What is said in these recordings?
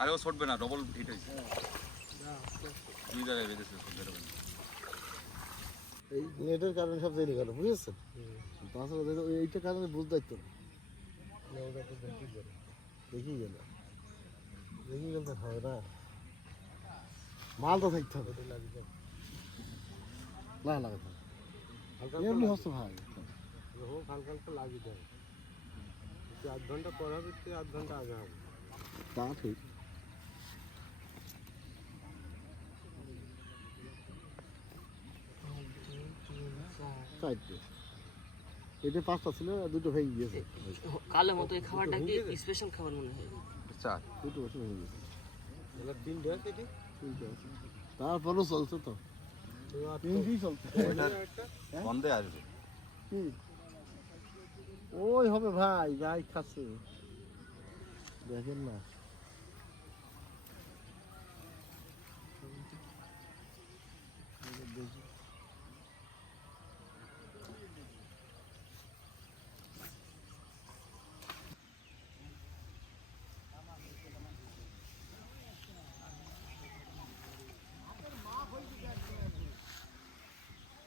আরে ও ছুটবে না, ডবল হিট হয়েছে, দুই জায়গায় বেঁধেছে, এই নেটের কারণে সব দেরি গেল, বুঝেছেন? তাছাড়া এইটার কারণে বুঝতে পারতো না, দেখি গেল তো হবে না, মাল তো থাকতে হবে না, লাগাতে এমনি হচ্ছে ভাই, হালকা হালকা লাগিয়ে দেয়, 8 ঘন্টা পর হবে, 8 ঘন্টা আগে হবে, তা ঠিক। এটা 5টা ছিল, 2টো ভেঙে গিয়েছে। কালের মতো এই খাবারটা কি স্পেশাল খাবার মনে হয়? চার 2টো বছর ভেঙে গেছে, 3টা আছে, 3টা আছে, তারপরও চলছে তো, 3টিই চলছে। বন্ধে আসবে কি ওই হবে ভাই, গাই খাচ্ছে দেখেন না,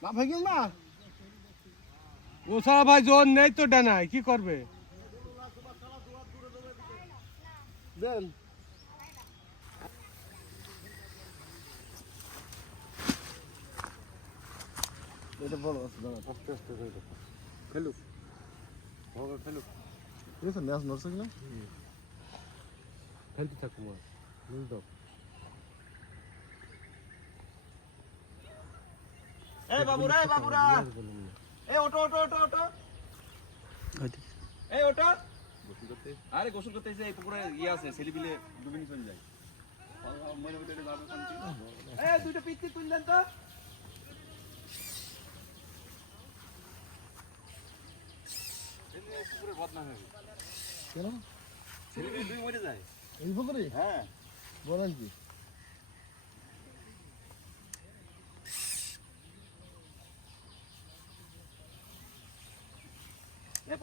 না ভেঙে না, ওসা ভাই জোর নেই তো ডানায়, কি করবে? দেন এটা বড় আছে, দাঁড়া আস্তে আস্তে করে দেখো, ফেলুক হবে, ফেলুক, ঠিক আছে, ম্যাচ নড়ছে কিনা, ফেলতে থাকুক মাছ, বুঝলো? এই বাবুরা, এই বাবুরা, এই ওটো ওটো ওটো ওটো, এই ওটো, গোসল করতে, আরে গোসল করতে এসে এই পুকুরে ইয়ে আছে, ছেলেপিলে ডুবিনি চলে যায়, এই দুটো পিত্তি তুললেন তো, পুকুরে বদনাম হবে, কেন ছেলেপিলে দুই মরে যায়। এই পুকুরে? হ্যাঁ, বলেন কি?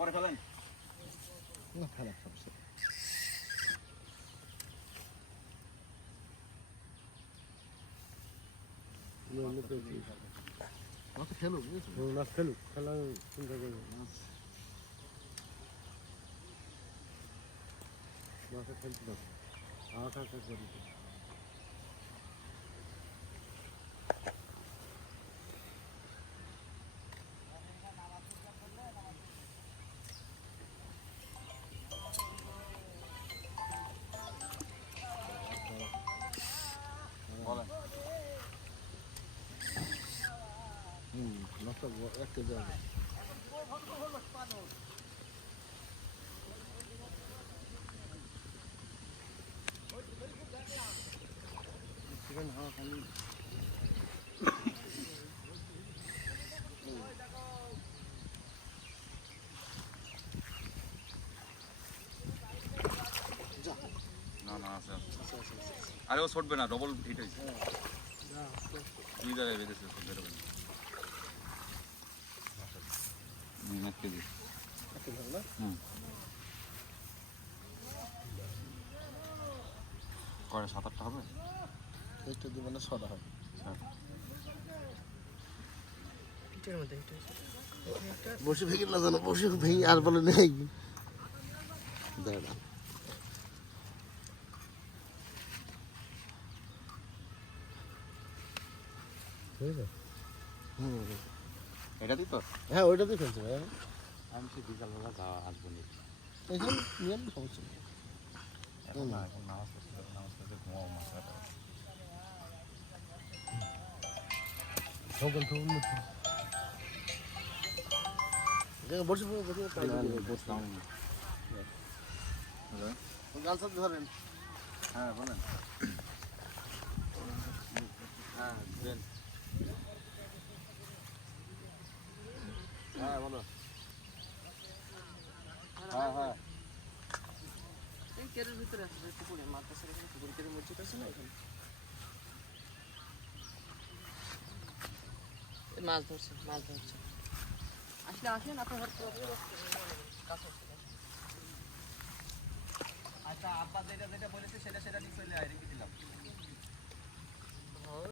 পরে ফেলেন, না খারাপ সবচেয়ে মাছ খেলো, বুঝেছো? মাছ ফেলুক, খেলা চিন্তা করবে, মাছে ফেলতে থাকুক, আঁকা করি। বলেন মাছটা 1 কেজি হবে, না আছে, আরে ও ছুটবে না, ডবল হিট হয়েছে, দুই জায়গায় বেঁধেছে, এক কেজি, করে 7-8টা হবে, একটু দিবেন, 6টা হবে, পিঠের মধ্যে এটা বসে ভেঙে না জানো, বসে ভেঙে আর বলে নেই, দাঁড়া এটা দিই তো, হ্যাঁ ওইটাতেই ফেলছে ভাই, আমি সে বিকালবেলা যাওয়া আসবো না, এখানে নিয়ে সমস্যা নেই, এখন না, এখন নামাজ পড়তে ঘুমাবো, মাথাটা সকাল থেকে বসে বসলাম। গাল সাথে ধরেন, হ্যাঁ বলেন, হ্যাঁ দেন, হ্যাঁ বলো, হ্যাঁ হ্যাঁ, এই কেরের ভিতরে আছে পুকুরে, মাথা সারা পুকুর কেটে মসজিদ আছে না এখানে, মাছ ধরছে, মাছ ধরছে, আসলে আসেন আপনার ঘর কাছে আব্বা যেটা যেটা বলেছে সেটা সেটা নিয়ে চলে আয়